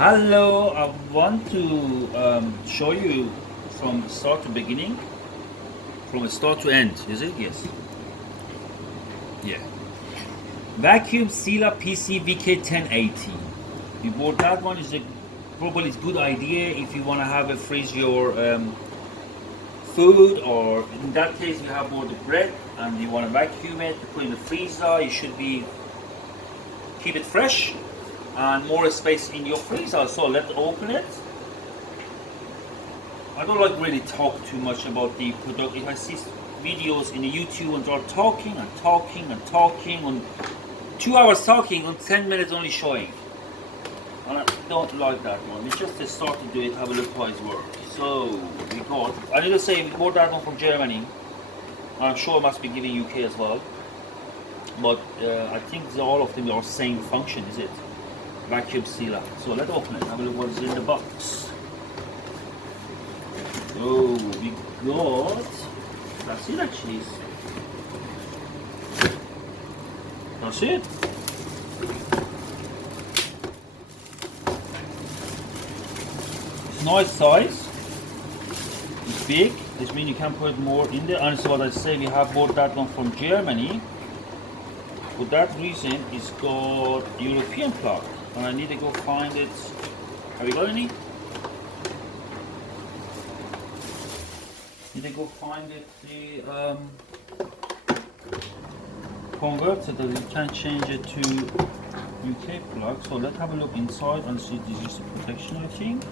Hello, I want to show you from start to beginning, from start to end, is it? Yes. Yeah. Vacuum PC-VK1080. We bought that one. Is a probably good idea if you want to have a freeze your food, or in that case, you have bought the bread and you want to vacuum it, put in the freezer. You should be keep it fresh and more space in your freezer. So let's open it. I don't like really talk too much about the product. If I see videos in the YouTube and they're talking and talking and talking, on 2 hours talking on 10 minutes only showing, and I don't like that one. We just start to do it, have a look how it works. So we got, I need to say we bought that one from Germany. I'm sure it must be giving UK as well, but I think all of them are same function, is it? Vacuum sealer. So let's open it, have a look what's in the box. So we got, that's it actually. That's it. It's nice size. It's big, which means you can put more in there. And so what I say, we have bought that one from Germany. For that reason, it's got European plug. And I need to go find it. Have you got any? Need to go find it, the converter that you can change it to UK plug. So let's have a look inside and see. This is the protection, I think.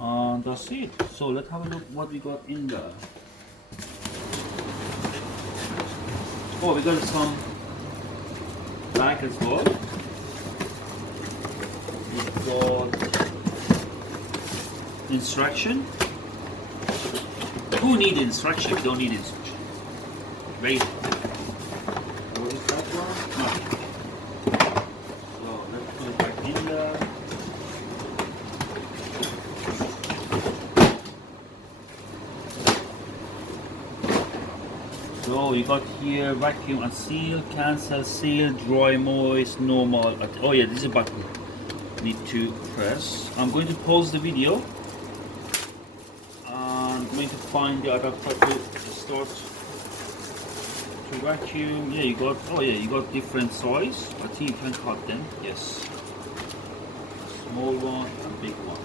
And that's it. So let's have a look what we got in there. Oh, we got some bag as well. We've got instruction. Who need instruction? We don't need instruction. Right. What is that one? No. So let's put it back in there. So you got here vacuum and seal, cancel, seal, dry, moist, normal. Oh yeah, this is a button. Need to press. I'm going to pause the video. I'm going to find the adapter to start to vacuum. Yeah, you got. Oh yeah, you got different size. I think you can cut them. Yes. Small one and big one.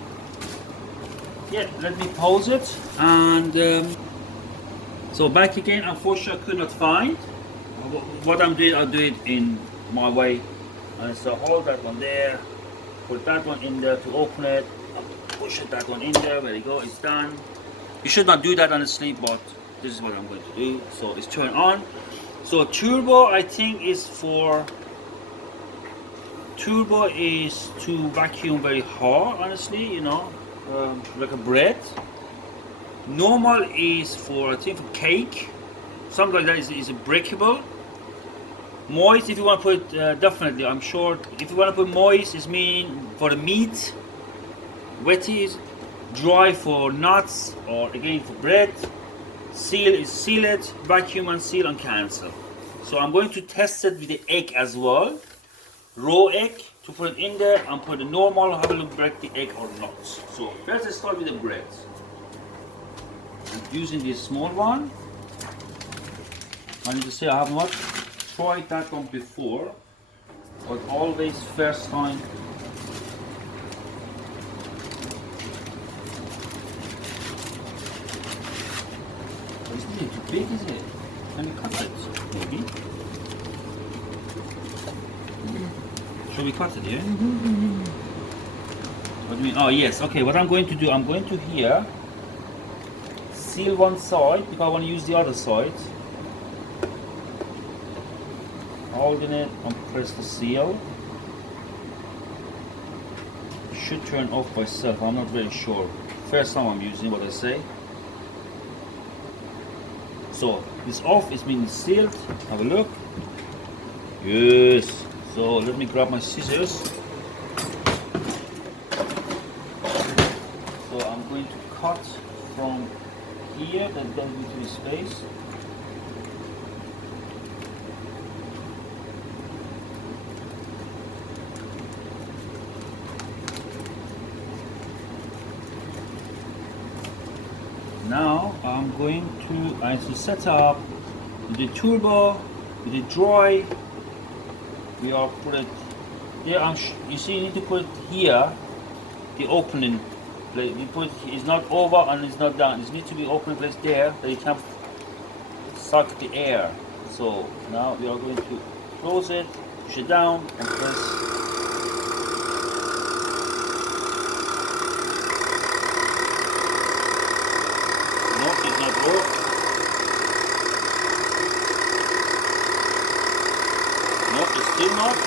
Yeah, let me pause it and. So back again, unfortunately I could not find. What I'm doing, I'll do it in my way. And so hold that one there, put that one in there to open it, push it, that one in there, there you go, it's done. You should not do that honestly, but this is what I'm going to do. So it's turned on. So turbo I think is for, turbo is to vacuum very hard honestly, you know, like a bread. Normal is for, I think, for cake, something like that is breakable. Moist, if you want to put, definitely, I'm sure, if you want to put moist, is mean for the meat. Wetty is dry for nuts, or again for bread. Seal is seal it, vacuum and seal and cancel. So I'm going to test it with the egg as well. Raw egg, to put it in there and put the normal, have a look, break the egg or not. So first let's start with the bread. I'm using this small one. I need to say I have not tried that one before, but always first time. Isn't it too big, is it? Can you cut it? Maybe. Shall we cut it here? What do you mean? Oh yes, okay, what I'm going to do, I'm going to here seal one side because I want to use the other side. Holding it and press the seal. Should turn off by itself, I'm not really sure. First time I'm using what I say. So it's off, it's been sealed. Have a look. Yes. So let me grab my scissors. So I'm going to cut from here, then into the space. Now I'm going to actually set up the turbo with the dry. We are put it there. You see, you need to put it here, the opening place. You put it's not over and it's not down. It needs to be open place there that you can suck the air. So now we are going to close it, push it down, and press. No, it's not work. No, it's still not.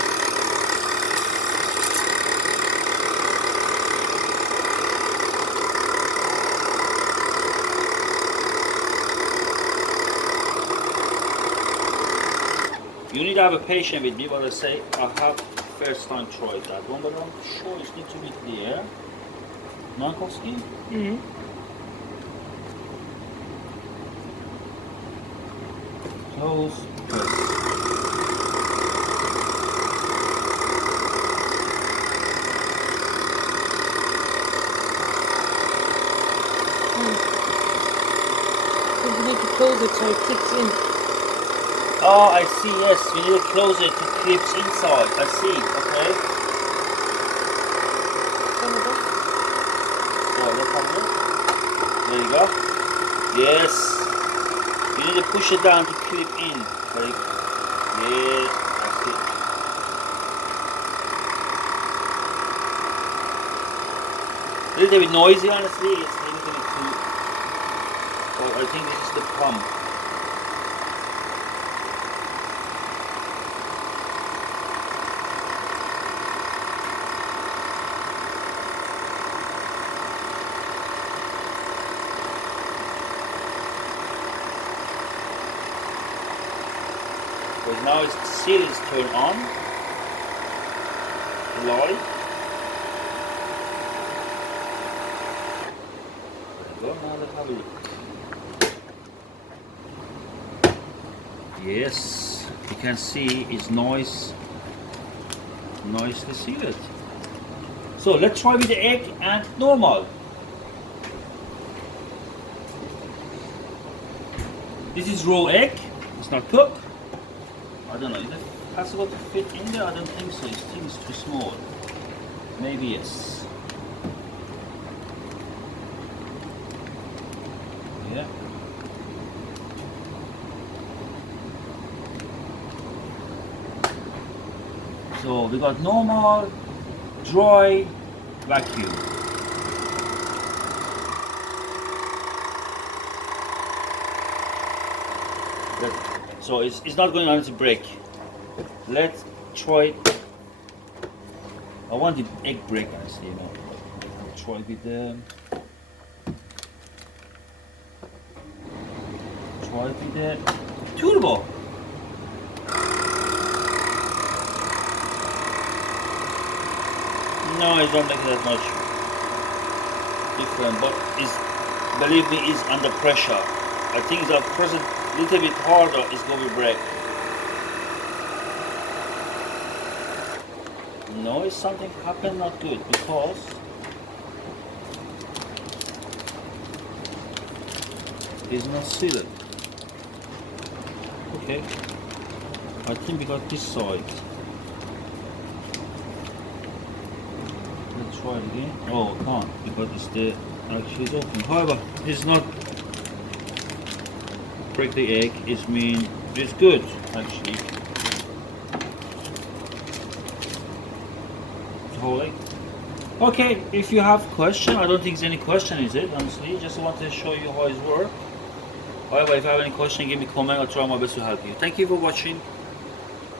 You need to have a patience with me, but I say I have first time tried that one, but I'm sure it's need to be there. Markowski? Mhm. Close, press. You need to close it so it kicks in. Oh, I see, yes, we need to close it to clips inside. I see, okay. So, look on it. There you go. Yes. You need to push it down to clip in. Like, yeah, that's it. A little bit noisy, honestly. It's a little bit too. Oh, I think this is the pump. Because now it's the seal is turned on. Light. There you go. Now let's have a look. Yes, you can see it's nice to seal it. So let's try with the egg and normal. This is raw egg. It's not cooked. I don't know. Is it possible to fit in there? I don't think so. This thing is too small. Maybe yes. Yeah. So we got normal, dry, vacuum. So it's not going on to break. Let's try. I want the egg break, honestly, you know. Try with the. Try with the turbo. No, it don't make that much different, but it's, believe me, it's under pressure. I think the press a little bit harder, it's going to break. No, it's something happened not good because it's not sealed. Okay, I think we got this side. Let's try it again. Oh, I can't because it's the actually it's open. However, it's not break the egg. It mean it's good actually. Whole egg. Okay, if you have question, I don't think there's any question, is it? Honestly, just want to show you how it works. However, if you have any question, give me a comment. I'll try my best to help you. Thank you for watching.